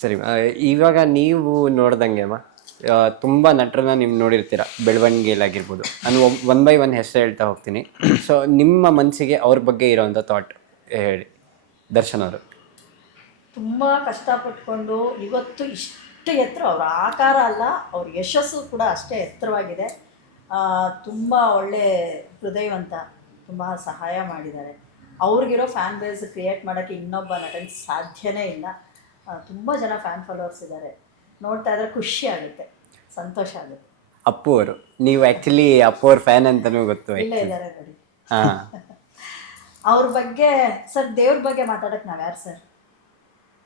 ಸರಿ. ಇವಾಗ ನೀವು ನೋಡ್ದಂಗೆ ಅಮ್ಮ, ತುಂಬ ನಟರನ್ನ ನೀವು ನೋಡಿರ್ತೀರ, ಬೆಳವಣಿಗೆಲಾಗಿರ್ಬೋದು. ನಾನು ಒನ್ ಬೈ ಒನ್ ಹೆಸರು ಹೇಳ್ತಾ ಹೋಗ್ತೀನಿ. ಸೊ ನಿಮ್ಮ ಮನಸ್ಸಿಗೆ ಅವ್ರ ಬಗ್ಗೆ ಇರೋವಂಥ ಥಾಟ್ ಹೇಳಿ. ದರ್ಶನ್ ಅವರು ತುಂಬ ಕಷ್ಟಪಟ್ಕೊಂಡು ಇವತ್ತು ಇಷ್ಟು ಎತ್ತರ, ಅವ್ರ ಆಕಾರ ಅಲ್ಲ, ಅವ್ರ ಯಶಸ್ಸು ಕೂಡ ಅಷ್ಟೇ ಎತ್ತರವಾಗಿದೆ. ತುಂಬ ಒಳ್ಳೆ ಹೃದಯವಂತ, ತುಂಬ ಸಹಾಯ ಮಾಡಿದ್ದಾರೆ. ಅವ್ರಿಗಿರೋ ಫ್ಯಾನ್ ಬೇಸ್ ಕ್ರಿಯೇಟ್ ಮಾಡೋಕ್ಕೆ ಇನ್ನೊಬ್ಬ ನಟನಿಗೆ ಸಾಧ್ಯನೇ ಇಲ್ಲ. ತುಂಬ ಜನ ಫ್ಯಾನ್ ಫಾಲೋವರ್ಸ್ ಇದ್ದಾರೆ. ನೋಡ್ತಾ ಇದ್ರೆ ಖುಷಿ ಆಗುತ್ತೆ, ಸಂತೋಷ ಆಗುತ್ತೆ. ಅಪ್ಪು ಅವರು, ನೀವು ಆ್ಯಕ್ಚುಲಿ ಅಪ್ಪು ಅವ್ರ ಫ್ಯಾನ್ ಅಂತಲೂ ಗೊತ್ತು. ಇಲ್ಲೇ ಇದ್ದಾರೆ ನೋಡಿ. ಹಾಂ. ಅವ್ರ ಬಗ್ಗೆ ಸರ್, ದೇವ್ರ ಬಗ್ಗೆ ಮಾತಾಡೋಕ್ಕೆ ನಾವು ಯಾರು ಸರ್?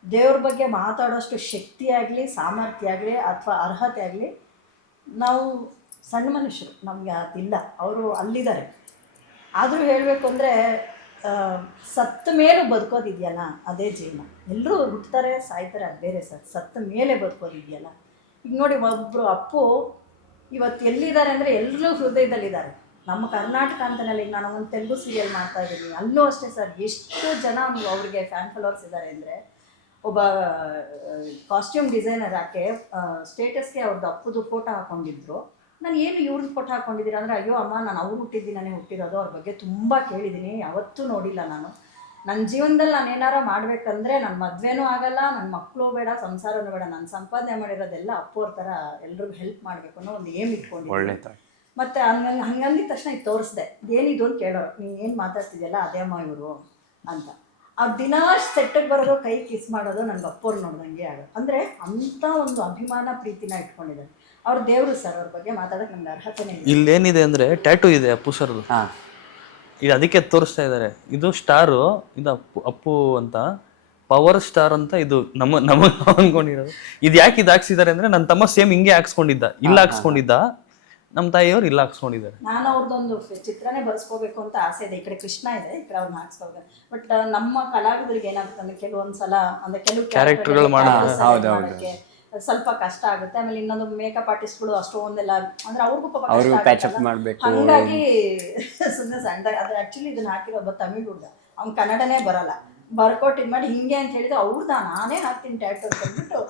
ದೇವ್ರ ಬಗ್ಗೆ ಮಾತಾಡೋಷ್ಟು ಶಕ್ತಿ ಆಗಲಿ, ಸಾಮರ್ಥ್ಯ ಆಗಲಿ, ಅಥವಾ ಅರ್ಹತೆ ಆಗಲಿ ನಾವು ಸಣ್ಣ ಮನುಷ್ಯರು, ನಮಗೆ ಅದಿಲ್ಲ. ಅವರು ಅಲ್ಲಿದ್ದಾರೆ. ಆದರೂ ಹೇಳಬೇಕು ಅಂದರೆ, ಸತ್ತ ಮೇಲೆ ಬದುಕೋದಿದೆಯಲ್ಲ ಅದೇ ಜೀವನ. ಎಲ್ಲರೂ ಹುಟ್ಟುತ್ತಾರೆ, ಸಾಯ್ತಾರೆ, ಅದು ಬೇರೆ ಸರ್. ಸತ್ತ ಮೇಲೆ ಬದುಕೋದಿದೆಯಲ್ಲ. ಈಗ ನೋಡಿ, ಒಬ್ಬರು ಅಪ್ಪು ಇವತ್ತು ಎಲ್ಲಿದ್ದಾರೆ ಅಂದರೆ ಎಲ್ಲರೂ ಹೃದಯದಲ್ಲಿದ್ದಾರೆ. ನಮ್ಮ ಕರ್ನಾಟಕ ಅಂತನಲ್ಲಿ ನಾನು ಒಂದು ತೆಲುಗು ಸೀರಿಯಲ್ ಮಾಡ್ತಾ ಇದ್ದೀನಿ, ಅಲ್ಲೂ ಅಷ್ಟೇ ಸರ್. ಎಷ್ಟು ಜನ ಅವ್ರಿಗೆ ಫ್ಯಾನ್ ಫಾಲೋವರ್ಸ್ ಇದ್ದಾರೆ ಅಂದರೆ, ಒಬ್ಬ ಕಾಸ್ಟ್ಯೂಮ್ ಡಿಸೈನರ್ ಆಕೆ ಸ್ಟೇಟಸ್ಗೆ ಅವ್ರದ್ದು ಅಪ್ಪುದು ಫೋಟೋ ಹಾಕ್ಕೊಂಡಿದ್ರು. ನಾನು ಏನು ಇವ್ರದ್ದು ಫೋಟೋ ಹಾಕ್ಕೊಂಡಿದ್ದೀರಾ ಅಂದರೆ, ಅಯ್ಯೋ ಅಮ್ಮ, ನಾನು ಅವ್ರು ಹುಟ್ಟಿದ್ದೀನೇ ಹುಟ್ಟಿರೋದು, ಅವ್ರ ಬಗ್ಗೆ ತುಂಬ ಕೇಳಿದ್ದೀನಿ, ಯಾವತ್ತೂ ನೋಡಿಲ್ಲ ನಾನು. ನನ್ನ ಜೀವನದಲ್ಲಿ ನಾನು ಏನಾರು ಮಾಡಬೇಕಂದ್ರೆ ನನ್ನ ಮದುವೆನೂ ಆಗಲ್ಲ, ನನ್ನ ಮಕ್ಕಳು ಬೇಡ, ಸಂಸಾರನೂ ಬೇಡ, ನಾನು ಸಂಪಾದನೆ ಮಾಡಿರೋದೆಲ್ಲ ಅಪ್ಪು ಅವ್ರ ಥರ ಎಲ್ರಿಗೂ ಹೆಲ್ಪ್ ಮಾಡಬೇಕು ಅನ್ನೋ ಒಂದು ಏಮ್ ಇಟ್ಕೊಂಡಿದ್ದೀನಿ. ಮತ್ತು ಹಂಗಂದಿದ ತಕ್ಷಣ ಇದು ತೋರಿಸ್ದೆ, ಏನಿದು ಅಂತ ಕೇಳೋರು, ನೀನು ಏನು ಮಾತಾಡ್ತಿದ್ಯಲ್ಲ ಅದೇ ಅಮ್ಮ ಇವರು ಅಂತ. ಆ ದಿನ ಸೆಟ್ಟಿಗೆ ಬರೋದು, ಕೈ ಕಿಸ್ ಮಾಡೋದು, ನನಗೆ ಅಪ್ಪವ್ರು ನೋಡ್ದಂಗೆ ಆಗೋದು. ಅಂದರೆ ಅಂಥ ಒಂದು ಅಭಿಮಾನ, ಪ್ರೀತಿನ ಇಟ್ಕೊಂಡಿದ್ದಾರೆ. ಅವ್ರ ದೇವರು ಸರ್. ಅವ್ರ ಬಗ್ಗೆ ಮಾತಾಡೋಕೆ ನಮ್ಗೆ ಅರ್ಹತೆನೇ ಇಲ್ಲ. ಇಲ್ಲೇನಿದೆ ಅಂದರೆ ಟ್ಯಾಟೂ ಇದೆ ಅಪ್ಪು ಸರ್ದು. ಹಾಂ. ಇದು ಅದಕ್ಕೆ ತೋರಿಸ್ತಾ ಇದ್ದಾರೆ. ಇದು ಸ್ಟಾರು, ಇದು ಅಪ್ಪು ಅಂತ, ಪವರ್ ಸ್ಟಾರ್ ಅಂತ. ಇದು ನಮಗೆ ಅನ್ಕೊಂಡಿರೋದು. ಇದು ಯಾಕೆ ಇದು ಹಾಕ್ಸಿದ್ದಾರೆ ಅಂದರೆ, ನನ್ನ ತಮ್ಮ ಸೇಮ್ ಹಿಂಗೆ ಹಾಕ್ಸ್ಕೊಂಡಿದ್ದ, ಇಲ್ಲ ಹಾಕ್ಸ್ಕೊಂಡಿದ್ದ. ನಮ್ಮ ತಾಯಿಯವ್ರು ಇಲ್ಲ ಹಾಕ್ಸ್ಕೊಂಡಿದ್ದಾರೆ. ನಾನು ಅವ್ರದ್ದೊಂದು ಚಿತ್ರನೇ ಬರ್ಸ್ಕೋಬೇಕು ಅಂತ ಆಸೆ ಇದೆ. ಈ ಕಡೆ ಕೃಷ್ಣ ಇದೆ, ಈ ಕಡೆ ಅವ್ರನ್ನ ಹಾಕ್ಸ್ಕೋಬೇಕು. ಬಟ್ ನಮ್ಮ ಕಲಾವಿದರಿಗೆ ಏನಾಗುತ್ತೆ ಅಂದರೆ, ಕೆಲವೊಂದ್ಸಲ ಅಂದರೆ ಕೆಲವು ಕ್ಯಾರೆಕ್ಟರ್ಗಳು ಮಾಡೋಕ್ಕೆ ಸ್ವಲ್ಪ ಕಷ್ಟ ಆಗುತ್ತೆ. ಆಮೇಲೆ ಇನ್ನೊಂದು ಮೇಕಪ್ ಆರ್ಟಿಸ್ಟ್ಗಳು ಅಷ್ಟೊಂದೆಲ್ಲ ಅಂದರೆ ಅವ್ರಿಗೂ ಪಾಪ ಮಾಡಬೇಕು. ಹಾಗಾಗಿ ಸುಮ್ಮನೆ ಸಣ್ಣದಾಗಿ ಅದು ಆ್ಯಕ್ಚುಲಿ ಇದನ್ನ ಹಾಕಿರೋ ತಮಿಳ್ ಹುಡುಗ, ಅವ್ನು ಕನ್ನಡನೇ ಬರಲ್ಲ, ಬರ್ಕೊಟ್ಟು ಇದು ಮಾಡಿ ಹಿಂಗೆ ಅಂತ ಹೇಳಿದ್ರೆ, ಅವ್ರದ್ದು ನಾನೇ ಹಾಕ್ತೀನಿ ಟ್ಯಾಟೂ ಅಂತ ಅಂದ್ಬಿಟ್ಟು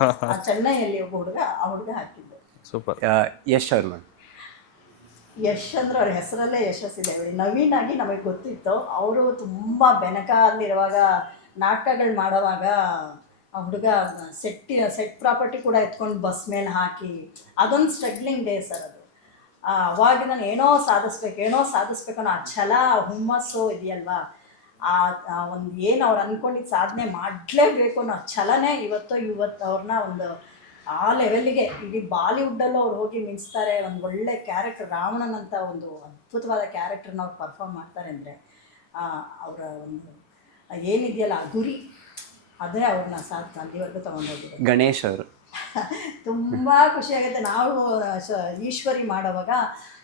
ಚೆನ್ನೈಯಲ್ಲಿ ಒಬ್ಬ ಹುಡುಗ, ಆ ಹುಡುಗ ಹಾಕಿದ್ದು. ಸೂಪರ್. ಯಶ್ ಅವ್ರು ಮಾಡಿ. ಯಶ್ ಅಂದ್ರೆ ಅವ್ರ ಹೆಸರಲ್ಲೇ ಯಶಸ್ಸಿದೆ. ನವೀನ್ ಆಗಿ ನಮಗೆ ಗೊತ್ತಿತ್ತು. ಅವರು ತುಂಬ ಬೆನಕ ಅಲ್ಲಿರುವಾಗ ನಾಟಕಗಳು ಮಾಡೋವಾಗ ಆ ಹುಡುಗ ಸೆಟ್ ಪ್ರಾಪರ್ಟಿ ಕೂಡ ಎತ್ಕೊಂಡು ಬಸ್ ಮೇಲೆ ಹಾಕಿ, ಅದೊಂದು ಸ್ಟ್ರಗ್ಲಿಂಗ್ ಡೇ ಸರ್ ಅದು. ಅವಾಗ ನಾನು ಏನೋ ಸಾಧಿಸ್ಬೇಕು ಅನ್ನೋ ಆ ಛಲ, ಹುಮ್ಮಸ್ಸು ಇದೆಯಲ್ವಾ, ಒಂದು ಏನು ಅವ್ರು ಅಂದ್ಕೊಂಡಿದ್ದು ಸಾಧನೆ ಮಾಡಲೇಬೇಕು ಅನ್ನೋ ಛಲನೇ ಇವತ್ತು ಅವ್ರನ್ನ ಒಂದು ಆ ಲೆವೆಲ್ಲಿಗೆ, ಇಡೀ ಬಾಲಿವುಡ್ಡಲ್ಲೂ ಅವ್ರು ಹೋಗಿ ಮಿಂಚ್ತಾರೆ. ಒಂದು ಒಳ್ಳೆ ಕ್ಯಾರೆಕ್ಟರ್, ರಾವಣನಂತ ಒಂದು ಅದ್ಭುತವಾದ ಕ್ಯಾರೆಕ್ಟರ್ನ ಅವ್ರು ಪರ್ಫಾರ್ಮ್ ಮಾಡ್ತಾರೆ ಅಂದರೆ, ಅವರ ಒಂದು ಏನಿದೆಯಲ್ಲ ಆ ಗುರಿ, ಅದೇ ಅವ್ರನ್ನ ಅಲ್ಲಿವರೆಗೂ ತೊಗೊಂಡೋಗಿದ್ದಾರೆ. ಗಣೇಶ್ ಅವರು ತುಂಬ ಖುಷಿಯಾಗುತ್ತೆ. ನಾವು ಈಶ್ವರಿ ಮಾಡೋವಾಗ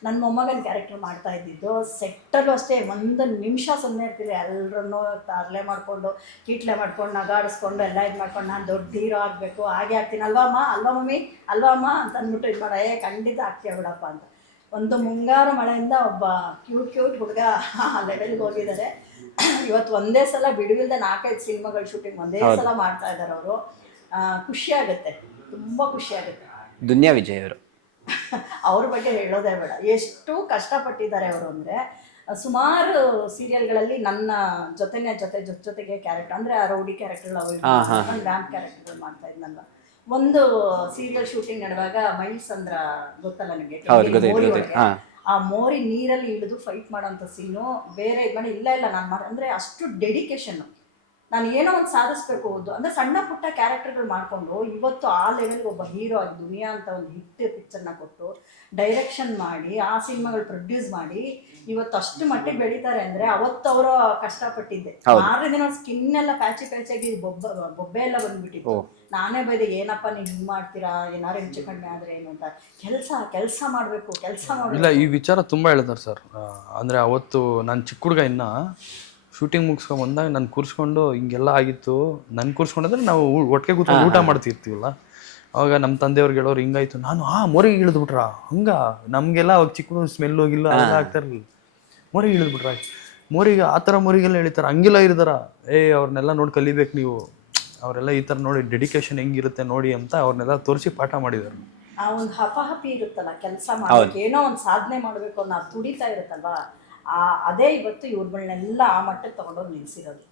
ನನ್ನ ಮೊಮ್ಮಗನ ಕ್ಯಾರೆಕ್ಟರ್ ಮಾಡ್ತಾ ಇದ್ದಿದ್ದು. ಸೆಟ್ಟಲ್ಲೂ ಅಷ್ಟೇ, ಒಂದು ನಿಮಿಷ ಸುಮ್ಮನೆ ಇರ್ತೀವಿ, ಎಲ್ಲರನ್ನೂ ತರಲೆ ಮಾಡಿಕೊಂಡು, ಕೀಟ್ಲೆ ಮಾಡ್ಕೊಂಡು, ನಗಾಡಿಸ್ಕೊಂಡು ಎಲ್ಲ ಇದು ಮಾಡ್ಕೊಂಡು, ನಾನು ದೊಡ್ಡ ಹೀರೋ ಆಗಬೇಕು, ಹಾಗೆ ಆಗ್ತೀನಿ, ಅಲ್ವಾ ಅಮ್ಮ, ಅಲ್ವಾ ಮಮ್ಮಿ, ಅಲ್ವಾ ಅಮ್ಮ ಅಂತ ಅಂದ್ಬಿಟ್ಟು ಇದು ಮಾಡೋ, ಖಂಡಿತ ಆಗ್ತೀಯ ಬಿಡಪ್ಪ ಅಂತ. ಒಂದು ಮುಂಗಾರು ಮಳೆಯಿಂದ ಒಬ್ಬ ಕ್ಯೂಟ್ ಹುಡುಗ ಆ ಲೆವೆಲ್ಗೆ ಹೋಗಿದ್ದಾರೆ. ಇವತ್ತು ಒಂದೇ ಸಲ ಬಿಡುವಿಲ್ಲದೆ 4-5 ಸಿನಿಮಾಗಳ ಶೂಟಿಂಗ್ ಒಂದೇ ಸಲ ಮಾಡ್ತಾ ಇದ್ದಾರೆ ಅವರು. ಖುಷಿಯಾಗುತ್ತೆ, ತುಂಬ ಖುಷಿಯಾಗುತ್ತೆ. ದುನಿಯಾ ವಿಜಯ್ ಅವರು, ಅವ್ರ ಬಗ್ಗೆ ಹೇಳೋದೇ ಬೇಡ, ಎಷ್ಟು ಕಷ್ಟಪಟ್ಟಿದ್ದಾರೆ ಅವರು ಅಂದರೆ. ಸುಮಾರು ಸೀರಿಯಲ್ಗಳಲ್ಲಿ ನನ್ನ ಜೊತೆಗೆ ಕ್ಯಾರೆಕ್ಟರ್ ಅಂದರೆ ಆ ರೌಡಿ ಕ್ಯಾರೆಕ್ಟರ್ಗಳು, ರ್ಯಾಂಪ್ ಕ್ಯಾರೆಕ್ಟರ್ಗಳು ಮಾಡ್ತಾ ಇದ್ನಲ್ಲ. ಒಂದು ಸೀರಿಯಲ್ ಶೂಟಿಂಗ್ ನಡೆಯುವಾಗ ಮೈಲ್ಸಂದ್ರ ಗೊತ್ತಲ್ಲ ನನಗೆ, ಆ ಮೋರಿ ನೀರಲ್ಲಿ ಇಳಿದು ಫೈಟ್ ಮಾಡೋಂಥ ಸೀನು ಬೇರೆ ಇದು ಮಾಡಿ, ಇಲ್ಲ ನಾನು ಅಂದರೆ ಅಷ್ಟು ಡೆಡಿಕೇಶನ್ನು. ನಾನು ಏನೋ ಒಂದು ಸಾಧಿಸ್ಬೇಕು ಅಂದರೆ ಸಣ್ಣ ಪುಟ್ಟ ಕ್ಯಾರೆಕ್ಟರ್ಗಳು ಮಾಡಿಕೊಂಡು ಇವತ್ತು ಆ ಲೆವೆಲ್ಗೆ ಒಬ್ಬ ಹೀರೋ ಆಗಿ ದುನಿಯಾ ಅಂತ ಒಂದು ಹಿಟ್ ಪಿಕ್ಚರ್ನ ಕೊಟ್ಟು ಡೈರೆಕ್ಷನ್ ಮಾಡಿ ಆ ಸಿನಿಮಾಗಳು ಪ್ರೊಡ್ಯೂಸ್ ಮಾಡಿ ಇವತ್ತು ಅಷ್ಟು ಮಟ್ಟಿಗೆ ಬೆಳೀತಾರೆ ಅಂದರೆ ಅವತ್ತು ಅವರು ಕಷ್ಟಪಟ್ಟಿದ್ದೆ. ಮಾರನೇ ದಿನ ಸ್ಕಿನ್ ಎಲ್ಲ ಪ್ಯಾಚಿಯಾಗಿ ಬೊಬ್ಬೆ ಎಲ್ಲ ಬಂದ್ಬಿಟ್ಟಿತ್ತು. ನಾನೇ ಬೈದೆ, ಏನಪ್ಪ ನೀವು ಹಿಂಗೆ ಮಾಡ್ತೀರಾ, ಏನಾರು ಹೆಚ್ಚು ಕಡಿಮೆ ಆದರೆ ಏನು ಅಂತ. ಕೆಲಸ ಮಾಡಬೇಕು. ಇಲ್ಲ, ಈ ವಿಚಾರ ತುಂಬ ಹೇಳ್ತಾರೆ ಸರ್. ಅಂದರೆ ಅವತ್ತು ನಾನು ಚಿಕ್ಕ ಹುಡುಗ ಇನ್ನ ಶೂಟಿಂಗ್ ಮುಗಿಸ್ಕೊಂಡು ಬಂದಾಗ ನಾನು ಕೂರಿಸ್ಕೊಂಡು ಹಿಂಗೆಲ್ಲ ಆಗಿತ್ತು. ನಾನು ಕೂರಿಸ್ಕೊಂಡ್ರೆ ನಾವು ಒಟ್ಟಿಗೆ ಕೂತ್ಕೊಂಡು ಊಟ ಮಾಡ್ತಿರ್ತೀವಲ್ಲ, ಅವಾಗ ನಮ್ಮ ತಂದೆಯವ್ರಿಗೆ ಹೇಳೋರು ಹಿಂಗಾಯ್ತು, ನಾನು ಮೊರಿಗೆ ಇಳಿದ್ಬಿಟ್ರಾ ಹಂಗ, ನಮಗೆಲ್ಲ ಅವಾಗ ಚಿಕ್ಕ ಸ್ಮೆಲ್ ಹೋಗಿಲ್ಲ ಎಲ್ಲ ಆಗ್ತಾ ಇರಲಿಲ್ಲ. ಮೊರಿಗೆ ಇಳಿದ್ಬಿಟ್ರ, ಮೊರಿಗೆ ಆ ಥರ ಮೊರಿಗೆಲ್ಲ ಎಳಿತಾರೆ, ಹಂಗೆಲ್ಲ ಇರ್ತಾರ. ಅವ್ರನ್ನೆಲ್ಲ ನೋಡಿ ಕಲಿಬೇಕು ನೀವು ಅವರೆಲ್ಲ ಈ ಥರ ನೋಡಿ ಡೆಡಿಕೇಶನ್ ಹೆಂಗಿರುತ್ತೆ ನೋಡಿ ಅಂತ ಅವ್ರನ್ನೆಲ್ಲ ತೋರಿಸಿ ಪಾಠ ಮಾಡಿದ್ದಾರೆ. ಆ ಒಂದು ಹಪಹಪಿ ಇರುತ್ತಲ್ಲ, ಕೆಲಸ ಮಾಡೋಕೆ ಏನೋ ಒಂದು ಸಾಧನೆ ಮಾಡಬೇಕು ಅನ್ನೋ ತುಡಿತಾ ಇರುತ್ತಲ್ವ, ಅದೇ ಇವತ್ತು ಇವ್ರುಗಳನ್ನೆಲ್ಲ ಆ ಮಟ್ಟಕ್ಕೆ ತಗೊಂಡೋಗಿ ನಿಲ್ಲಿಸಿರೋದು.